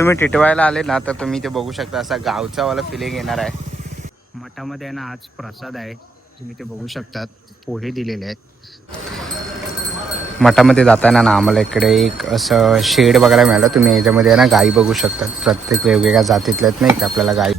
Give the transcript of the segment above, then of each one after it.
तुम्ही टिटवायला आले ना तर तुम्ही ते बघू शकता असा गावचा वाला फिलिंग येणार आहे. मठामध्ये आहे ना आज प्रसाद आहे. तुम्ही ते बघू शकतात. पोहे दिलेले आहेत. मठामध्ये जाताना ना आम्हाला इकडे एक असं शेड बघायला मिळालं. तुम्ही याच्यामध्ये ना गाई बघू शकतात. प्रत्येक वेगवेगळ्या जातीतल्या नाही का आपल्याला गाई.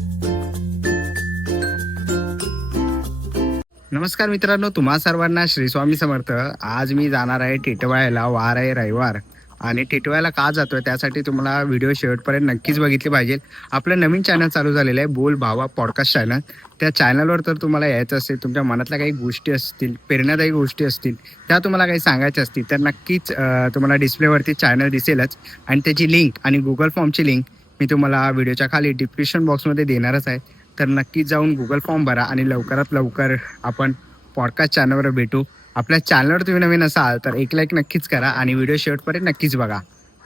नमस्कार मित्रांनो तुम्हा सर्वांना श्री स्वामी समर्थ. आज मी जाणार आहे टिटवाळ्याला वार आहे रविवार. आणि टिटवाळ्याला का जातोय त्यासाठी तुम्हाला व्हिडिओ शेवटपर्यंत नक्कीच बघितले पाहिजे. आपलं नवीन चॅनल चालू झालेलं आहे बोल भावा पॉडकास्ट चॅनल त्या चॅनलवर तर तुम्हाला यायचं असेल तुमच्या मनातल्या काही गोष्टी असतील प्रेरणादायी गोष्टी असतील त्या तुम्हाला काही सांगायच्या असतील तर नक्कीच तुम्हाला डिस्प्लेवरती चॅनल दिसेलच. आणि त्याची लिंक आणि गुगल फॉर्मची लिंक मी तुम्हाला व्हिडिओच्या खाली डिस्क्रिप्शन बॉक्समध्ये देणारच आहे. तर नक्कीच जाऊन गुगल फॉर्म भरा आणि लवकरात लवकर आपण पॉडकास्ट चॅनलवर भेटू. आपल्या चॅनलवर तुम्ही नवीन असाल तर एक लाईक नक्कीच करा आणि व्हिडिओ शेवटपर्यंत नक्कीच बघा.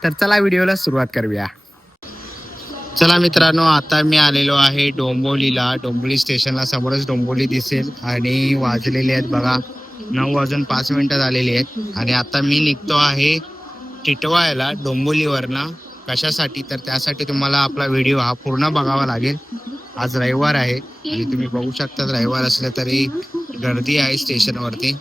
तर चला व्हिडिओला सुरुवात करूया. चला मित्रांनो आता मी आलेलो आहे डोंबोलीला. डोंबोली स्टेशनला समोरच डोंबोली दिसेल आणि वाजलेले आहेत बघा. नऊ वाजून पाच मिनिटं झालेली आहेत. आणि आता मी निघतो आहे टिटवायला डोंबोलीवरनं. कशासाठी? तर त्यासाठी तुम्हाला आपला व्हिडिओ हा पूर्ण बघावा लागेल. आज रविवार आहे. आणि तुम्ही बघू शकता रविवार असलं तरी गर्दी आहे स्टेशनवरती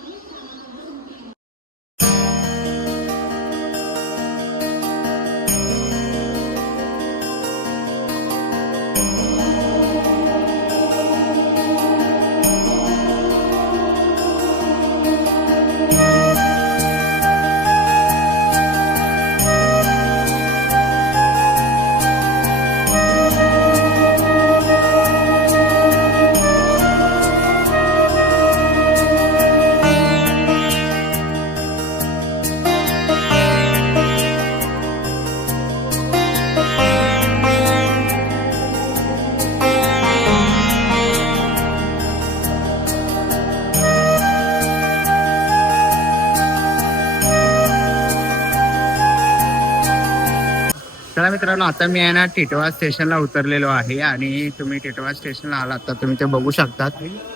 मित्रांनो आता मी आहे ना टिटवा स्टेशनला उतरलेलो आहे आणि तुम्ही टिटवा स्टेशनला आलात तर तुम्ही ते बघू शकतात.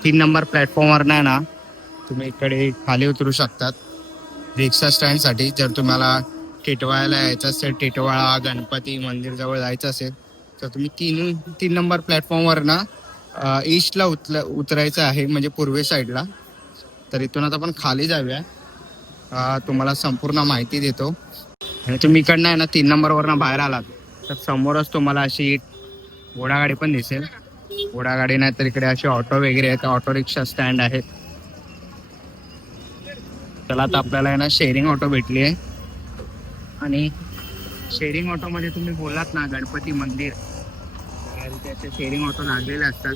तीन नंबर प्लॅटफॉर्मवर नाही ना तुम्ही इकडे खाली उतरू शकतात. रिक्षा स्टँडसाठी जर तुम्हाला टिटवाळ्याला यायचं असेल टिटवाळा गणपती मंदिर जवळ जायचं असेल तर तुम्ही तीन तीन नंबर प्लॅटफॉर्मवर ना ईस्टला उतल उतरायचं आहे म्हणजे पूर्वे साईडला तर इथून आता आपण खाली जाऊया. तुम्हाला संपूर्ण माहिती देतो. आणि तुम्ही इकडनं आहे ना तीन नंबरवरनं बाहेर आलात. तर समोरच तुम्हाला अशी घोडागाडी पण दिसेल. घोडागाडी नाही तर इकडे असे ऑटो वगैरे आहेत. ऑटो रिक्षा स्टँड आहेत. त्याला आता आपल्याला ना शेअरिंग ऑटो भेटली आहे. आणि शेअरिंग ऑटोमध्ये तुम्ही बोलात ना गणपती मंदिर. त्याचे शेअरिंग ऑटो लागलेले असतात.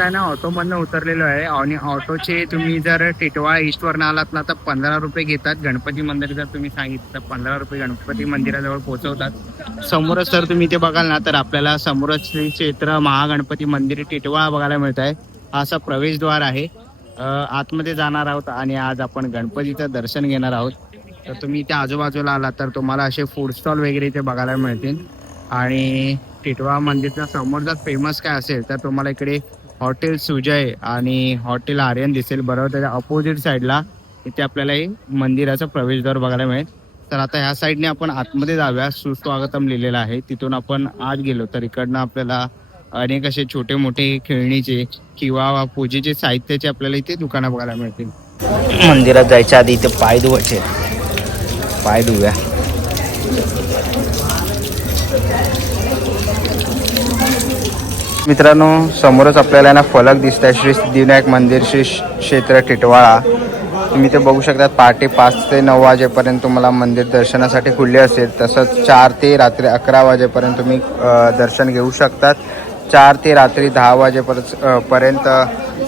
आता ना ऑटोमधनं उतरलेलो आहे. आणि ऑटोचे तुम्ही जर टिटवा ईस्टवरनं आलात ना तर पंधरा रुपये घेतात. गणपती मंदिर जर तुम्ही सांगितलं तर पंधरा रुपये गणपती मंदिराजवळ पोहोचवतात. समोरच जर तुम्ही ते बघाल ना तर आपल्याला समोरच श्री क्षेत्र महागणपती मंदिर टिटवा बघायला मिळत आहे हा असा प्रवेशद्वार आहे. आतमध्ये जाणार आहोत आणि आज आपण गणपतीचं दर्शन घेणार आहोत. तर तुम्ही इथे आजूबाजूला आलात तर तुम्हाला असे फूड स्टॉल वगैरे इथे बघायला मिळतील. आणि टिटवा मंदिरच्या समोर जर फेमस काय असेल तर तुम्हाला इकडे हॉटेल सुजय आणि हॉटेल आर्यन दिसेल. बरोबर त्याच्या अपोजिट साईडला इथे आपल्याला हे मंदिराचं प्रवेशद्वार बघायला मिळेल. तर आता ह्या साईडने आपण आतमध्ये जाऊया. सुस्वागतम लिहिलेलं आहे. तिथून आपण आत गेलो तर इकडनं आपल्याला अनेक असे छोटे मोठे खेळणीचे किंवा पूजेचे साहित्याचे आपल्याला इथे दुकानं बघायला मिळतील. मंदिरात जायच्या आधी इथे पाय धुवायचे. पाय धुव्या. मित्रांनो समोरच आपल्याला ना फलक दिसत आहे श्री सिद्धिविनायक मंदिर श्री क्षेत्र टिटवाळा. तुम्ही ते बघू शकता पहाटे पाच ते नऊ वाजेपर्यंत तुम्हाला मंदिर दर्शनासाठी खुले असेल. तसंच चार ते रात्री अकरा वाजेपर्यंत तुम्ही दर्शन घेऊ शकतात. चार ते रात्री दहा वाजेपर्यंत पर्यंत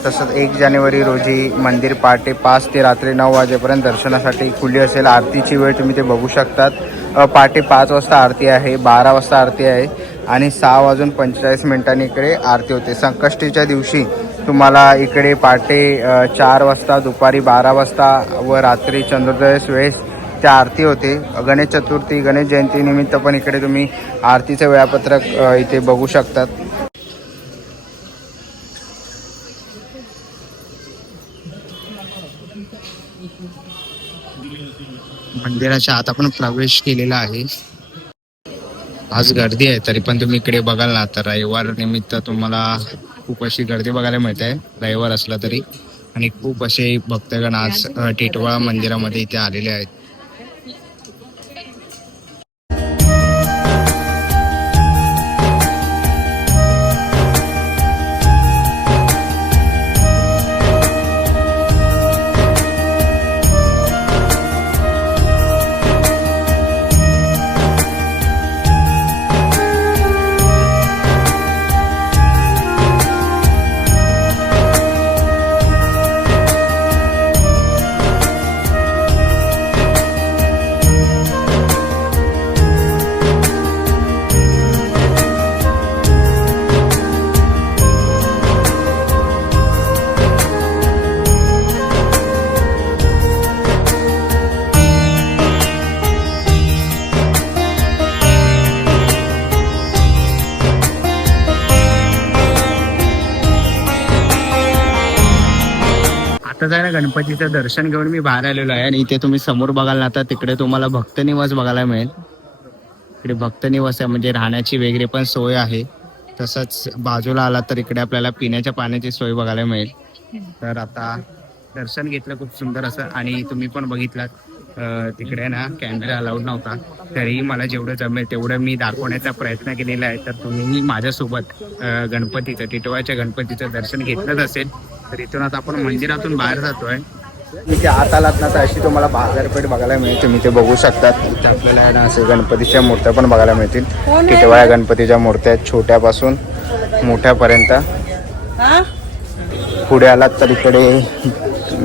तसंच एक जानेवारी रोजी मंदिर पहाटे पाच ते रात्री नऊ वाजेपर्यंत दर्शनासाठी खुली असेल. आरतीची वेळ तुम्ही ते बघू शकतात. पहाटे पाच वाजता आरती आहे बारा वाजता आरती आहे. आणि सहा वाजून पंचेचाळीस मिनिटांनी इकडे आरती होते. संकष्टीच्या दिवशी तुम्हाला इकडे पहाटे चार वाजता दुपारी बारा वाजता व रात्री चंद्रोदयस वेळेस त्या आरती होते. गणेश चतुर्थी गणेश जयंतीनिमित्त पण इकडे तुम्ही आरतीचं वेळापत्रक इथे बघू शकतात. मंदिराच्या आत आपण प्रवेश केलेला आहे. आज गर्दी आहे तरी पण तुम्ही इकडे बघाल ना तर रविवार निमित्त तुम्हाला खूप अशी गर्दी बघायला मिळते. रविवार असला तरी. आणि खूप असे भक्तगण आज टिटवाळा मंदिरामध्ये इथे आलेले आहेत. आहे ना गणपतीचं दर्शन घेऊन मी बाहेर आलेलो आहे आणि इथे तुम्ही समोर बघाल ना तर तिकडे तुम्हाला भक्त निवास बघायला मिळेल. इकडे भक्त निवास आहे म्हणजे राहण्याची वगैरे पण सोय आहे. तसंच बाजूला आला तर इकडे आपल्याला पिण्याच्या पाण्याची सोय बघायला मिळेल. तर आता दर्शन घेतलं खूप सुंदर असं. आणि तुम्ही पण बघितलात. तिकडे ना कॅमेरा अलाउड नव्हता. तरीही मला जेवढं जमेल तेवढं मी दाखवण्याचा प्रयत्न केलेला आहे. तर तुम्ही माझ्यासोबत गणपतीचं टिटवाळ्याच्या गणपतीचं दर्शन घेतलंच असेल तर इथून आता आपण मंदिरातून बाहेर जातोय. इथे आत आलात ना तर अशी तुम्हाला बाजारपेठ बघायला मिळेल. तुम्ही ते बघू शकतात. इथे आपल्याला आहे ना असे गणपतीच्या मूर्त्या पण बघायला मिळतील. टिटवाळ्या गणपतीच्या मूर्त्या आहेत छोट्यापासून मोठ्यापर्यंत. पुढे आलात तर इकडे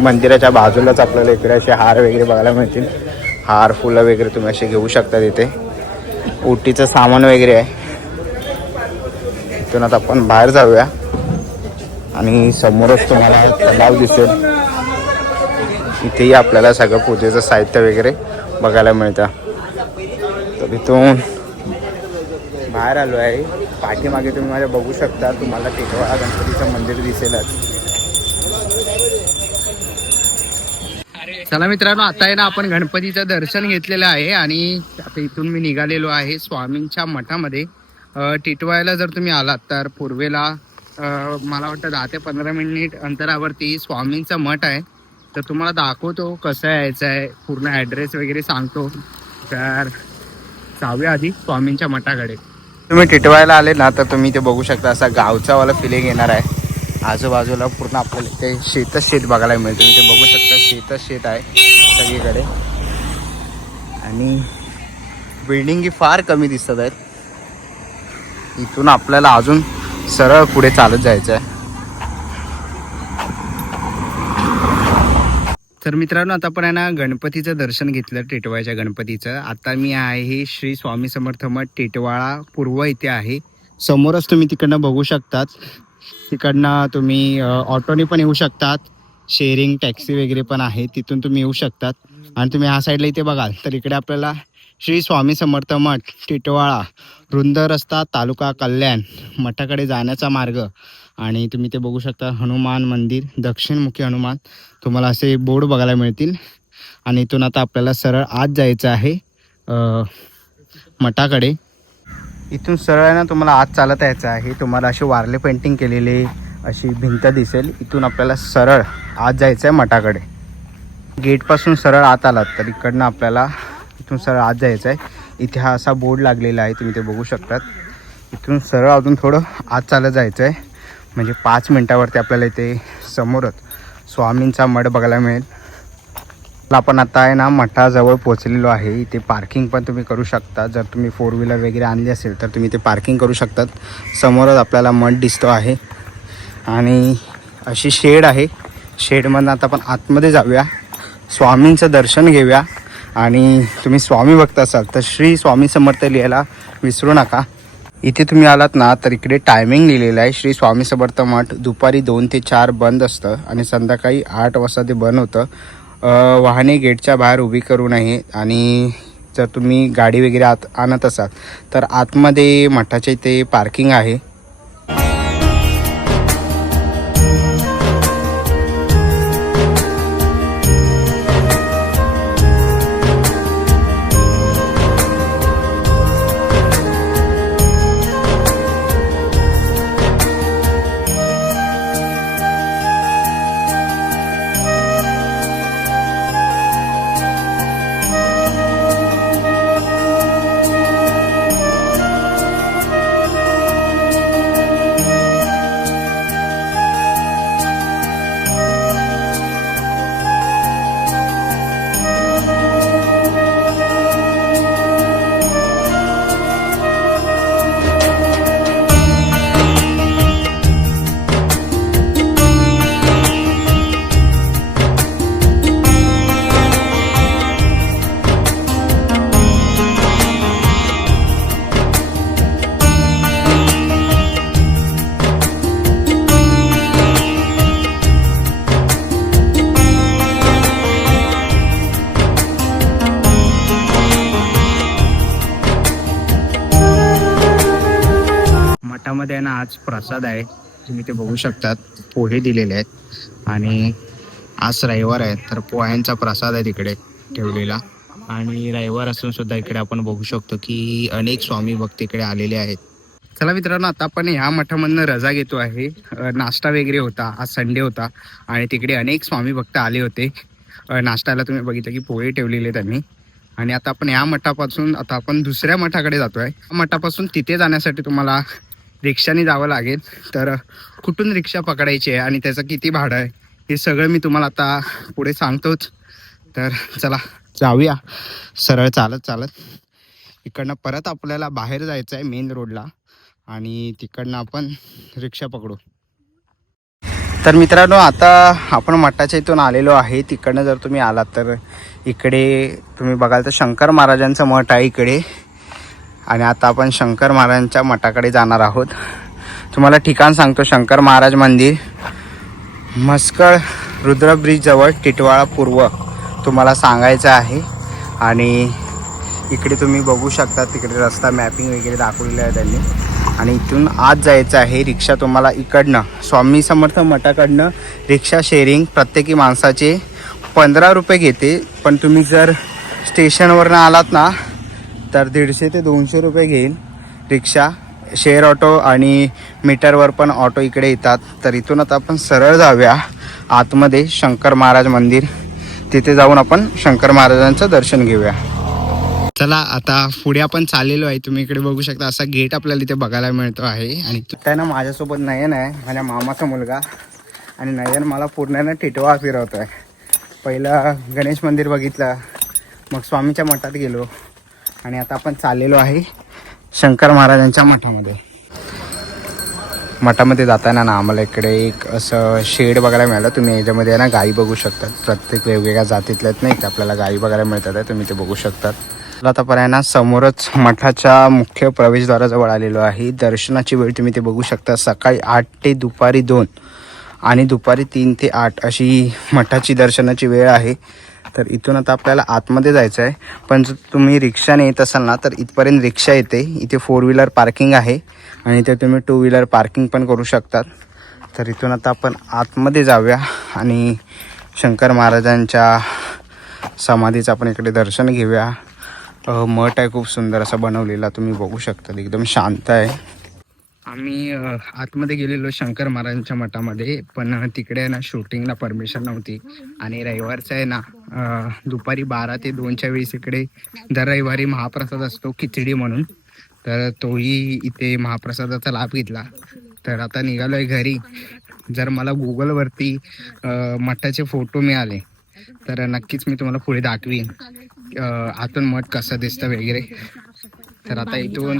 मंदिराच्या बाजूलाच आपल्याला इकडे असे हार वगैरे बघायला मिळतील. हार फुलं वगैरे तुम्ही असे घेऊ शकता इथे उटीचं सामान वगैरे आहे. इथून आता आपण बाहेर जाऊया. आणि समोरच तुम्हाला तलाव दिसेल. इथेही आपल्याला सगळं पूजेचं साहित्य वगैरे बघायला मिळतं. तर इथून बाहेर आलो आहे पाठीमागे तुम्ही माझ्या बघू शकता. तुम्हाला टेकवा गणपतीचं मंदिर दिसेलच. चला मित्रांनो आता आहे ना आपण गणपतीचं दर्शन घेतलेलं आहे आणि आता इथून मी निघालेलो आहे स्वामींच्या मठामध्ये. टिटवायला जर तुम्ही आलात तर पूर्वेला मला वाटतं दहा ते पंधरा मिनिट अंतरावरती स्वामींचा मठ आहे. तर तुम्हाला दाखवतो कसं यायचं आहे पूर्ण ॲड्रेस वगैरे सांगतो. तर जाऊया आधी स्वामींच्या मठाकडे. तुम्ही टिटवायला आले ना तर तुम्ही ते बघू शकता असा गावचावाला फिलिंग येणार आहे. आजूबाजूला पूर्ण आपल्याला ते शेतच शेत बघायला मिळतं. ते बघू शकता शेतच शेत आहे सगळीकडे. आणि बिल्डिंगी फार कमी दिसत आहेत. इथून आपल्याला अजून सरळ पुढे चालत जायचं आहे. तर मित्रांनो आता आपण आहे ना गणपतीचं दर्शन घेतलं टिटवाळ्याच्या गणपतीचं. आता मी आहे श्री स्वामी समर्थ मठ टिटवाळा पूर्व इथे आहे. समोरच तुम्ही तिकडनं बघू शकतात. तिकडनं तुम्ही ऑटोने पण येऊ शकतात. शेअरिंग टॅक्सी वगैरे पण आहे तिथून तुम्ही येऊ शकतात. आणि तुम्ही ह्या साईडला इथे बघाल तर इकडे आपल्याला श्री स्वामी समर्थ मठ टिटवाळा रुंद रस्ता तालुका कल्याण मठाकडे जाण्याचा मार्ग. आणि तुम्ही ते बघू शकता हनुमान मंदिर दक्षिणमुखी हनुमान. तुम्हाला असे बोर्ड बघायला मिळतील. आणि इथून आता आपल्याला सरळ आत जायचं आहे मठाकडे. इथून सरळ आहे ना तुम्हाला आत चालत यायचं आहे. तुम्हाला अशी वारले पेंटिंग केलेली अशी भिंत दिसेल. इथून आपल्याला सरळ आत जायचं आहे मठाकडे गेटपासून सरळ आत आलात तर इकडनं आपल्याला इथून सरळ आत जायचं आहे इथे हा असा बोर्ड लागलेला आहे तुम्ही ते बघू शकतात. इथून सरळ अजून थोडं आत चालत जायचं आहे म्हणजे पाच मिनटावरती आपल्याला इथे समोरच स्वामींचा मठ बघायला मिळेल. आपण आता आहे ना मठाजवळ पोचलेलो आहे. इथे पार्किंग पण तुम्ही करू शकता. जर तुम्ही फोर व्हीलर वगैरे आणली असेल तर तुम्ही इथे पार्किंग करू शकतात. समोरच आपल्याला मठ दिसतो आहे. आणि अशी शेड आहे. शेडमधनं आता आपण आतमध्ये जाऊया. स्वामींचं दर्शन घेऊया. आणि तुम्ही स्वामी भक्त असाल तर श्री स्वामी समर्थ लिहायला विसरू नका. इथे तुम्ही आलात ना तर इकडे टायमिंग लिहिलेलं आहे. श्री स्वामी समर्थ मठ दुपारी दोन ते चार बंद असतं. आणि संध्याकाळी आठ वाजता ते बंद होतं. वाहने गेटच्या बाहेर उभी करू नये आणि जर तुम्ही गाडी वगैरे आत आणत असाल तर आतमध्ये मठाच्या इथे पार्किंग आहे. मठामध्ये आहे ना आज प्रसाद आहे. तुम्ही ते बघू शकतात. पोहे दिलेले आहेत. आणि आज रविवार आहे तर पोह्यांचा प्रसाद आहे तिकडे ठेवलेला. आणि रविवार असून सुद्धा इकडे आपण बघू शकतो की अनेक स्वामी भक्त इकडे आलेले आहेत. चला मित्रांनो आता आपण ह्या मठामधनं रजा घेतो आहे. नाश्ता वगैरे होता आज संडे होता. आणि तिकडे अनेक स्वामी भक्त आले होते. नाश्त्याला तुम्ही बघितलं की पोहे ठेवलेले त्यांनी. आणि आता आपण या मठापासून आता आपण दुसऱ्या मठाकडे जातोय. या मठापासून तिथे जाण्यासाठी तुम्हाला रिक्षाने जावं लागेल. तर कुठून रिक्षा पकडायची आहे आणि त्याचं किती भाडं आहे हे सगळं मी तुम्हाला आता पुढे सांगतोच. तर चला जाऊया. सरळ चालत चालत. इकडनं परत आपल्याला बाहेर जायचं आहे मेन रोडला आणि तिकडनं आपण रिक्षा पकडू. तर मित्रांनो आता आपण मठाच्या इथून आलेलो आहे. तिकडनं जर तुम्ही आलात तर इकडे तुम्ही बघाल तर शंकर महाराजांचं मठ आहे इकडे. आणि आता आपण शंकर महाराजांच्या मठाकडे जाणार आहोत. तुम्हाला ठिकाण सांगतो शंकर महाराज मंदिर. मस्कळ रुद्र ब्रिजजवळ टिटवाळा पूर्व तुम्हाला सांगायचं आहे. आणि इकडे तुम्ही बघू शकता तिकडे रस्ता मॅपिंग वगैरे दाखवलेलं आहे त्यांनी. आणि इथून आत जायचं आहे रिक्षा तुम्हाला इकडनं स्वामी समर्थ मठाकडनं रिक्षा शेअरिंग प्रत्येकी माणसाचे पंधरा रुपये घेते. पण तुम्ही जर स्टेशनवरनं आलात ना तर दीडशे ते दोनशे रुपये घेईल. रिक्षा शेअर ऑटो आणि मीटरवर पण ऑटो इकडे येतात. तर इथून आता आपण सरळ जाऊया. आतमध्ये शंकर महाराज मंदिर. तिथे जाऊन आपण शंकर महाराजांचं दर्शन घेऊया. चला आता पुढे आपण चाललेलो आहे. तुम्ही इकडे बघू शकता असा गेट आपल्याला इथे बघायला मिळतो आहे. आणि काय ना माझ्यासोबत नयन आहे. माझ्या मामाचा मुलगा. आणि नयन मला पूर्ण ना टिटवा फिरवतो आहे पहिलं गणेश मंदिर बघितलं. मग स्वामीच्या मठात गेलो. आणि आता आपण चाललेलो आहे शंकर महाराजांच्या मठामध्ये. मठामध्ये जाताना ना आम्हाला इकडे एक असं शेड बघायला मिळालं. तुम्ही याच्यामध्ये आहे ना गायी बघू शकतात. प्रत्येक वेगवेगळ्या जातीतल्यात नाही का? आपल्याला गायी बघायला मिळतात आहे, तुम्ही ते बघू शकतात. तर आता आहे ना समोरच मठाच्या मुख्य प्रवेशद्वाराजवळ आलेलो आहे. दर्शनाची वेळ तुम्ही ते बघू शकता. सकाळी आठ ते दुपारी दोन आणि दुपारी तीन ते आठ अशी मठाची दर्शनाची वेळ आहे. तर इथून आता आपल्याला आतमध्ये जायचं आहे. पण जर तुम्ही रिक्षाने येत असाल ना तर इथपर्यंत रिक्षा येते. इथे फोर व्हीलर पार्किंग आहे. आणि इथे तुम्ही टू व्हीलर पार्किंग पण करू शकतात. तर इथून आता आपण आतमध्ये जाऊया. आणि शंकर महाराजांच्या समाधीचं आपण इकडे दर्शन घेऊया. मठ आहे खूप सुंदर असा बनवलेला. तुम्ही बघू शकता. एकदम शांत आहे. आम्ही आतमध्ये गेलेलो शंकर महाराजांच्या मठामध्ये पण तिकडे आहे ना शूटिंगला परमिशन नव्हती. आणि रविवारचं आहे ना दुपारी बारा ते दोनच्या वेळेस इकडे दर रविवारी महाप्रसाद असतो खिचडी म्हणून. तर तोही इथे महाप्रसादाचा लाभ घेतला. तर आता निघालोय घरी. जर मला गुगलवरती मठाचे फोटो मिळाले तर नक्कीच मी तुम्हाला पुढे दाखवीन आतून मठ कसं दिसतं वगैरे. तर आता इथून